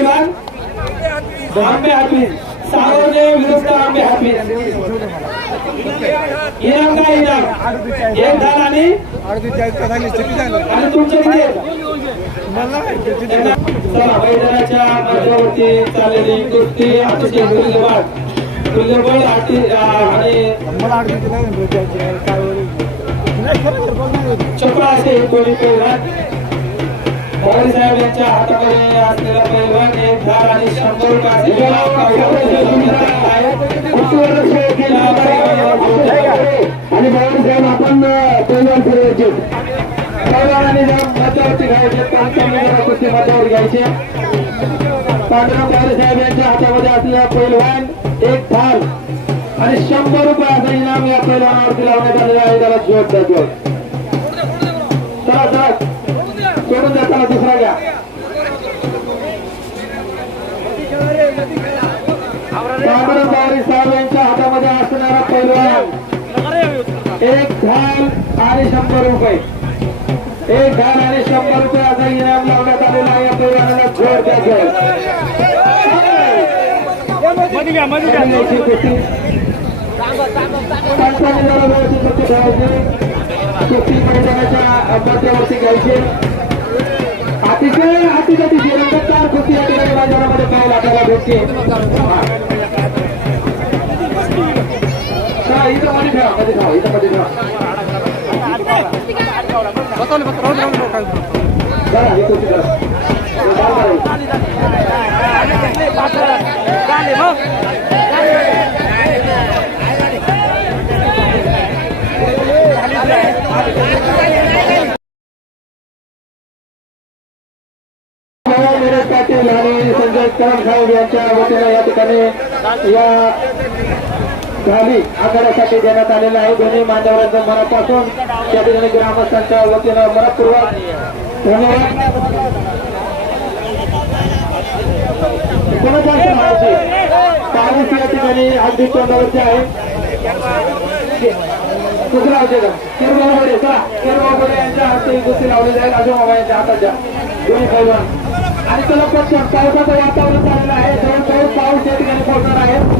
मैदान आंबे हाफिज सावरदेव विरुद्ध आंबे हाफिज इनाम काय इनाम? एक धान आणि आणि तुमचे किती चला मैदानाच्या मध्यवर्ती चाललेली कुस्ती अतिशय तुल्यबळ तुल्यबळ आणि चक्र असे कोणी पैलवान पवार साहेब यांच्या हातामध्ये असलेला पैलवान एक धार आणि शंभर आणि बाबा साहेब आपण पैलवान फिरवायचे पैलवानाने जर घ्यायचे पंचावन्न जरा घ्यायचे पांढरा पवार साहेब यांच्या हातामध्ये असलेला पैलवान एक थाल आणि शंभर रुपयाचा इनाम या पैलवानावरती लावण्यात आलेला आहे. त्याला जोड जोड. चला चला. पवार साहेब यांच्या हातामध्ये असणारा पैलवान. एक ढाल आणि शंभर रुपये. एक ढाल आणि शंभर रुपयाचा इनाम लावण्यात आलेला आहे या पैलवानाला जरा ठेवायचे. कुस्ती मैदानाच्या मध्यावरती घ्यायचे. अतिशय अतिशय रंगतदार कुस्ती या ठिकाणी मैदानामध्ये पाहायला आपल्याला भेटते? या ठिकाणी या झाली आखाड्यासाठी देण्यात आलेला आहे. दोन्ही मान्यवरांच्या मनापासून त्या ठिकाणी ग्रामस्थांच्या वतीनं मनपूर्वक धन्यवाद. पुन्हा माहिती. पाऊस या ठिकाणी अगदी तोंडावरती आहे. दुसरा होते का किरबाव बडे चला किरबाव यांच्या हस्ते गोष्टी कुस्ती लावली जाईल. अशोक बाबा यांच्या हाताच्या दोन्ही पैलवान. आणि त्याला पटकन पावसाचं वातावरण झालेलं आहे. जवळ पाऊस या ठिकाणी पोहोचणार आहे.